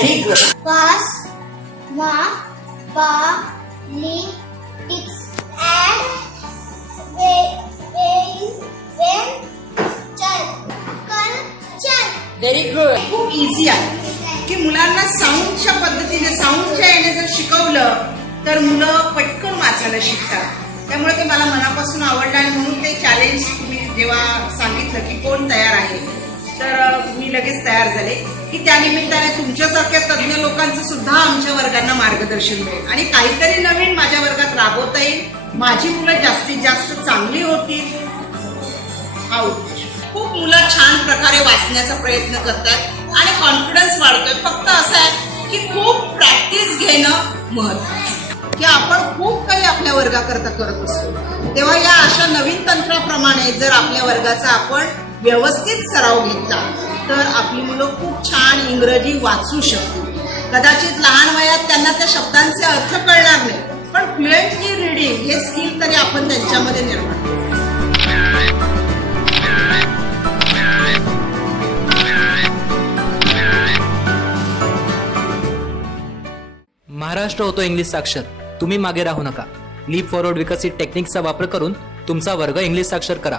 Very good. Was, ma, ba, li, its, and, when, chal, kal, chal. Very good. खूप easy आहे की मुलांना साऊंडच्या पद्धतीने साऊंडच्या याने जर शिकवलं तर मुलं पटकन वाचायला शिकतात. त्यामुळे ते मला मनापासून आवडलं आणि म्हणून ते चॅलेंज तुम्ही जेव्हा सांगितलं की कोण तयार आहे तर मी लगेच तयार झाले की त्यानिमित्ताने तुमच्यासारख्या तज्ज्ञ लोकांचं सुद्धा आमच्या वर्गांना मार्गदर्शन मिळेल आणि काहीतरी नवीन माझ्या वर्गात राबवता येईल. माझी मुलं जास्तीत जास्त चांगली होतील हा उद्देश. खूप मुलं छान प्रकारे वाचण्याचा प्रयत्न करतात आणि कॉन्फिडन्स वाढतोय. फक्त असं आहे की खूप प्रॅक्टिस घेणं महत्त्वाचं की आपण खूप काही आपल्या वर्गाकरता करत असतो. तेव्हा या अशा नवीन तंत्राप्रमाणे जर आपल्या वर्गाचा आपण व्यवस्थित सराव घेतला तर आपली मुलं खूप छान इंग्रजी वाचू शकतील. कदाचित लहान वयात त्यांना त्या शब्दांचे अर्थ कळणार नाही पण फ्लुएंटली रीडिंग हे स्किल तरी आपण त्यांच्यामध्ये निर्माण करू. महाराष्ट्र होतो इंग्लिश साक्षर. तुम्ही मागे राहू नका. लीप फॉरवर्ड विकसित टेक्निक्सचा वापर करून तुमचा वर्ग इंग्लिश साक्षर करा.